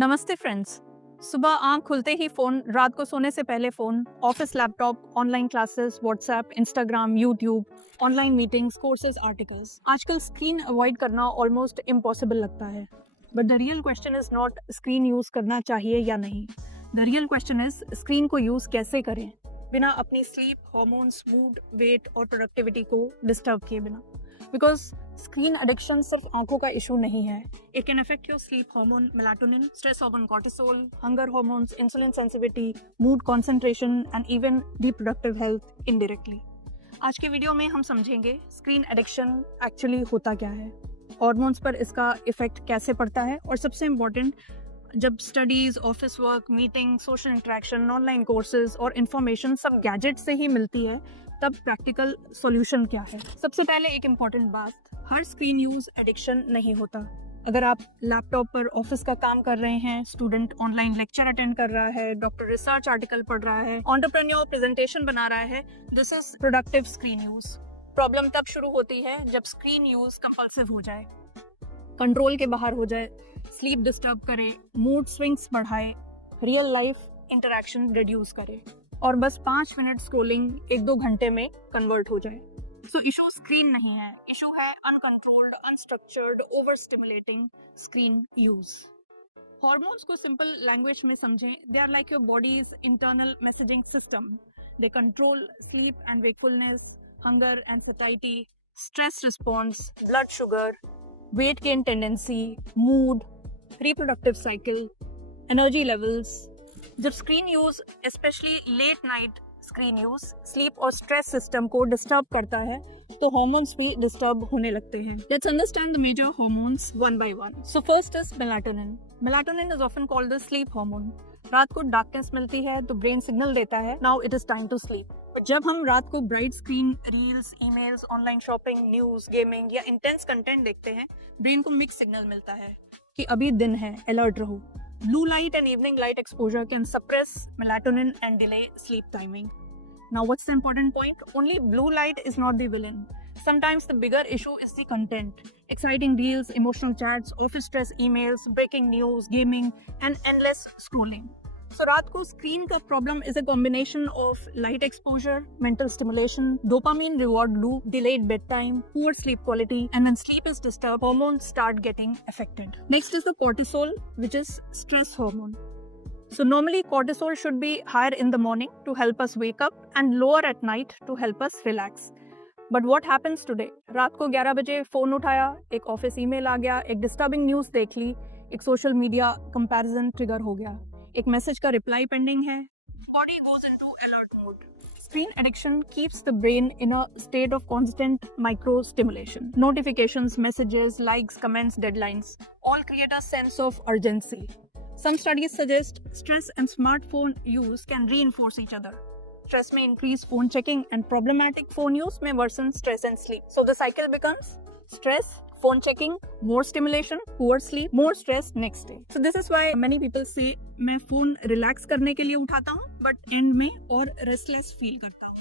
नमस्ते फ्रेंड्स। सुबह आंख खुलते ही फ़ोन, रात को सोने से पहले phone, office laptop, online classes, WhatsApp, Instagram, YouTube, online meetings, courses, articles. आजकल स्क्रीन अवॉइड करना ऑलमोस्ट इम्पॉसिबल लगता है। But the real question is not screen use करना चाहिए या नहीं। The real question is screen को यूज़ कैसे करें बिना अपनी स्लीप, हॉर्मोन्स, मूड, वेट और प्रोडक्टिविटी को डिस्टर्ब किए बिना। बिकॉज स्क्रीन एडिक्शन सिर्फ आंखों का इशू नहीं है। It can affect your sleep hormone melatonin, stress hormone cortisol, hunger hormones, insulin sensitivity, mood concentration and even reproductive health indirectly. आज के वीडियो में हम समझेंगे स्क्रीन एडिक्शन एक्चुअली होता क्या है, हार्मोन्स पर इसका इफेक्ट कैसे पड़ता है, और सबसे इम्पॉर्टेंट, जब studies, office work, meeting, social interaction, online courses और इन्फॉर्मेशन सब गैजेट से ही मिलती है, तब प्रैक्टिकल सॉल्यूशन क्या है। सबसे पहले एक इम्पॉर्टेंट बात, हर स्क्रीन यूज एडिक्शन नहीं होता। अगर आप लैपटॉप पर ऑफिस का काम कर रहे हैं, स्टूडेंट ऑनलाइन लेक्चर अटेंड कर रहा है, डॉक्टर रिसर्च आर्टिकल पढ़ रहा है, एंटरप्रेन्योर प्रेजेंटेशन बना रहा है, this is productive screen use. Problem तब शुरू होती है जब स्क्रीन यूज कंपल्सिव हो जाए, कंट्रोल के बाहर हो जाए, स्लीप डिस्टर्ब करे, मूड स्विंग्स बढ़ाए, रियल लाइफ इंटरेक्शन रिड्यूस करे और बस 5 मिनट स्क्रोलिंग 1-2 घंटे में कन्वर्ट हो जाए। सो इशू स्क्रीन नहीं है, इशू है uncontrolled, unstructured, over stimulating screen use. Hormones को सिंपल लैंग्वेज में समझें, they are like your body's internal messaging system. They control sleep and wakefulness, hunger and satisfaction, stress response, blood sugar, weight gain tendency, mood, reproductive cycle, energy levels. जब screen use, specially late night screen use, sleep और stress system को disturb करता है, तो hormones भी disturb होने लगते हैं। Let's understand the major hormones one by one. So first is melatonin. Melatonin is often called the sleep hormone. रात को डार्कनेस मिलती है तो ब्रेन सिग्नल देता है, now it is time to sleep. But जब हम रात को bright screen, reels, emails, online shopping, news, gaming या इंटेंस कंटेंट देखते हैं, ब्रेन को मिक्स सिग्नल मिलता है कि अभी दिन है, अलर्ट रहो। Blue light and evening light exposure can suppress melatonin and delay sleep timing. Now, what's the important point? Only blue light is not the villain. Sometimes the bigger issue is the content. Exciting reels, emotional chats, office stress emails, breaking news, gaming, and endless scrolling. So, रात को screen का problem is a combination of light exposure, mental stimulation, dopamine reward loop, delayed bedtime, poor sleep quality, and when sleep is disturbed, hormones start getting affected. Next is the cortisol, which is stress hormone. So normally cortisol should be higher in the morning to help us wake up and lower at night to help us relax. But what happens today? रात को 11 बजे phone उठाया, एक office email आ गया, एक disturbing news देख ली, एक social media comparison trigger हो गया, एक मैसेज का रिप्लाई पेंडिंग है, body goes into alert mode. Screen addiction keeps the brain in a state of constant micro-stimulation. Notifications, messages, likes, comments, deadlines all create a sense of urgency. Some studies suggest stress and smartphone use can reinforce each other. Stress may increase phone checking and problematic phone use may worsen stress and sleep. So the cycle becomes stress, phone checking, more stimulation, poor sleep, more stress next day. So this is why many people say मैं phone relax करने के लिए उठाता हूँ but and में और restless feel करता हूँ।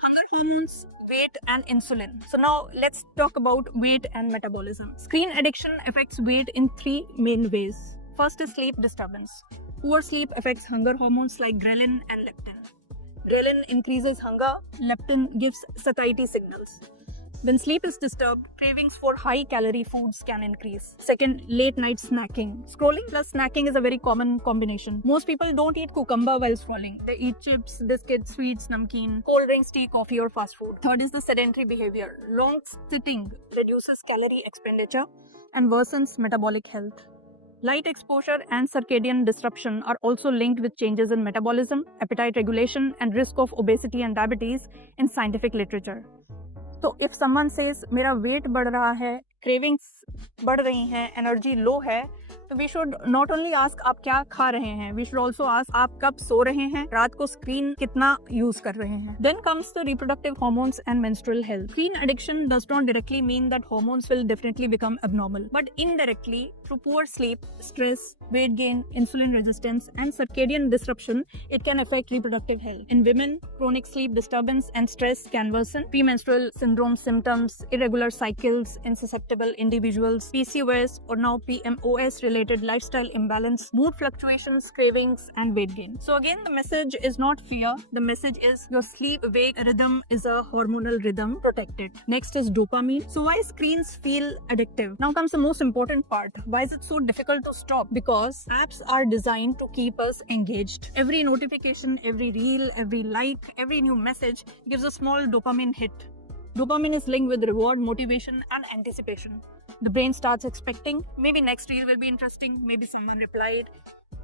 Hunger hormones, weight and insulin. So now let's talk about weight and metabolism. Screen addiction affects weight in 3 main ways. First is sleep disturbance. Poor sleep affects hunger hormones like ghrelin and leptin. Ghrelin increases hunger, leptin gives satiety signals. When sleep is disturbed, cravings for high-calorie foods can increase. Second, late-night snacking. Scrolling plus snacking is a very common combination. Most people don't eat cucumber while scrolling. They eat chips, biscuits, sweets, namkeen, cold drinks, tea, coffee, or fast food. Third is the sedentary behavior. Long sitting reduces calorie expenditure and worsens metabolic health. Light exposure and circadian disruption are also linked with changes in metabolism, appetite regulation, and risk of obesity and diabetes in scientific literature. तो if someone says मेरा wait बढ़ रहा है, cravings बढ़ रही हैं, energy low है, तो we should not only ask आप क्या खा रहे हैं, वी शुड ऑल्सो आस्क आप कब सो रहे हैं, रात को स्क्रीन कितना यूज कर रहे हैं। Then comes the reproductive hormones and menstrual health. Screen addiction does not directly mean that hormones will definitely become abnormal, but indirectly through poor sleep, stress, weight gain, insulin resistance, and circadian disruption, it can affect reproductive health. In women, chronic sleep disturbance and stress can worsen premenstrual syndrome symptoms, irregular cycles in susceptible individuals, PCOS or now PMOS related lifestyle imbalance, mood fluctuations, cravings, and weight gain. So again, the message is not fear. The message is your sleep-wake rhythm is a hormonal rhythm. Protect it. Next is dopamine. So why screens feel addictive? Now comes the most important part. Why is it so difficult to stop? Because apps are designed to keep us engaged. Every notification, every reel, every like, every new message gives a small dopamine hit. Dopamine is linked with reward, motivation, and anticipation. The brain starts expecting, maybe next reel will be interesting, maybe someone replied,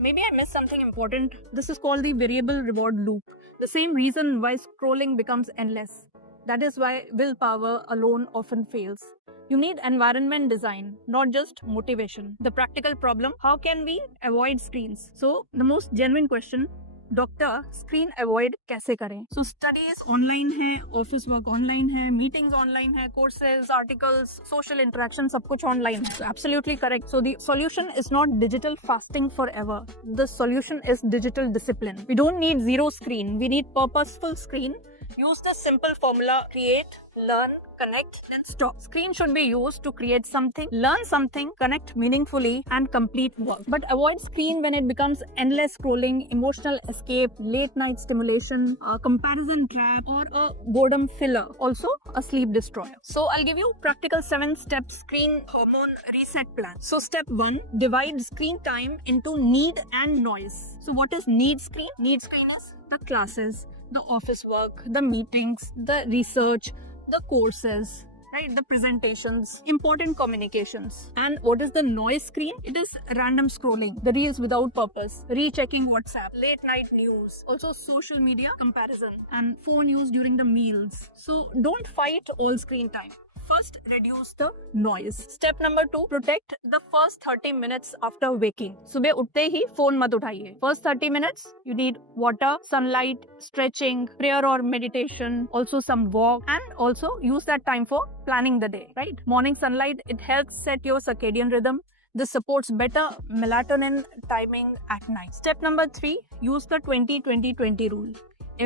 maybe I missed something important. This is called the variable reward loop. The same reason why scrolling becomes endless. That is why willpower alone often fails. You need environment design, not just motivation. The practical problem, how can we avoid screens? So the most genuine question, doctor screen avoid कैसे करें? So studies online है, office work online है, meetings online है, courses, articles, social interaction सब कुछ online है. Absolutely correct. So the solution is not digital fasting forever. The solution is digital discipline. We don't need zero screen, we need purposeful screen. Use the simple formula: create, learn, connect, then stop. Screen should be used to create something, learn something, connect meaningfully, and complete work. But avoid screen when it becomes endless scrolling, emotional escape, late night stimulation, a comparison trap, or a boredom filler. Also, a sleep destroyer. So I'll give you practical 7-step screen hormone reset plan. So step 1, divide screen time into need and noise. So what is need screen? Need screen is the classes, the office work, the meetings, the research, the courses, right? The presentations, important communications. And what is the noise screen? It is random scrolling, the reels without purpose, rechecking WhatsApp, late night news, also social media comparison, and phone use during the meals. So don't fight all screen time. First, reduce the noise. Step number 2, protect the first 30 minutes after waking. सुबह उठते ही phone मत उठाइए. First 30 minutes, you need water, sunlight, stretching, prayer or meditation, also some walk, and also use that time for planning the day, right? Morning sunlight, it helps set your circadian rhythm. This supports better melatonin timing at night. Step number 3, use the 20-20-20 rule.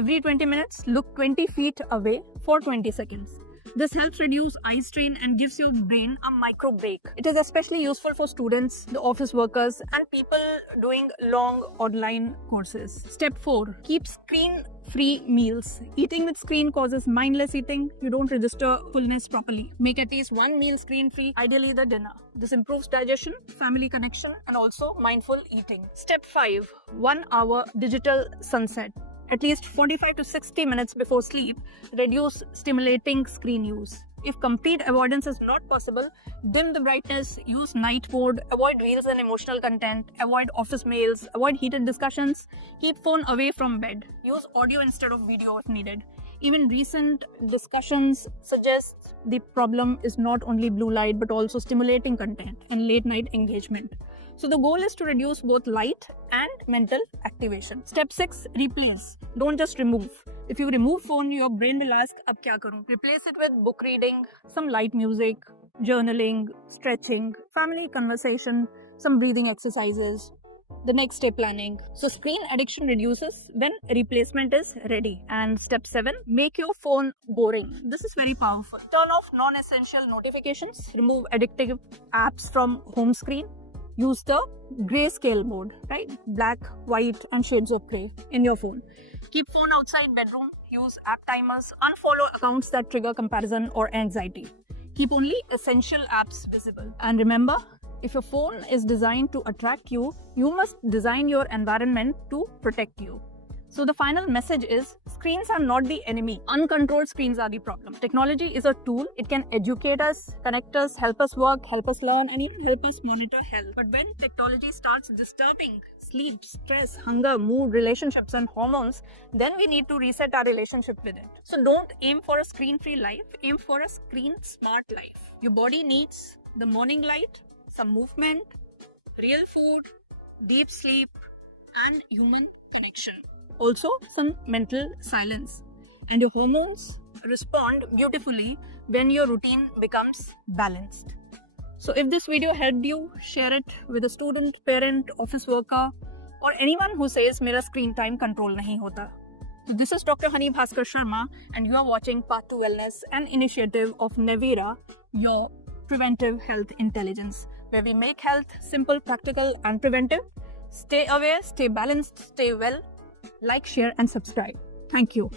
Every 20 minutes, look 20 feet away for 20 seconds. This helps reduce eye strain and gives your brain a micro break. It is especially useful for students, the office workers, and people doing long online courses. Step 4, keep screen-free meals. Eating with screen causes mindless eating. You don't register fullness properly. Make at least one meal screen-free, ideally the dinner. This improves digestion, family connection, and also mindful eating. Step 5, 1 hour digital sunset. At least 45 to 60 minutes before sleep, reduce stimulating screen use. If complete avoidance is not possible, dim the brightness, use night mode, avoid reels and emotional content, avoid office mails, avoid heated discussions, keep phone away from bed, use audio instead of video if needed. Even recent discussions suggest the problem is not only blue light but also stimulating content and late night engagement. So the goal is to reduce both light and mental activation. Step 6, replace. Don't just remove. If you remove phone, your brain will ask, ab kya karu? Replace it with book reading, some light music, journaling, stretching, family conversation, some breathing exercises. The next day, planning. So screen addiction reduces when replacement is ready. And step 7, make your phone boring. This is very powerful. Turn off non-essential notifications, remove addictive apps from home screen. Use the grayscale mode, right? Black, white, and shades of gray in your phone. Keep phone outside bedroom. Use app timers. Unfollow accounts that trigger comparison or anxiety. Keep only essential apps visible. And remember, if your phone is designed to attract you, you must design your environment to protect you. So the final message is, screens are not the enemy. Uncontrolled screens are the problem. Technology is a tool. It can educate us, connect us, help us work, help us learn, and even help us monitor health. But when technology starts disturbing sleep, stress, hunger, mood, relationships, and hormones, then we need to reset our relationship with it. So don't aim for a screen-free life. Aim for a screen-smart life. Your body needs the morning light, some movement, real food, deep sleep, and human connection. Also, some mental silence. And your hormones respond beautifully when your routine becomes balanced. So if this video helped you, share it with a student, parent, office worker, or anyone who says मेरा screen time control नहीं होता. So this is Dr. Hani Bhaskar Sharma, and you are watching Path to Wellness, an initiative of Nevira, your preventive health intelligence, where we make health simple, practical, and preventive. Stay aware, stay balanced, stay well. Like, share, and subscribe. Thank you.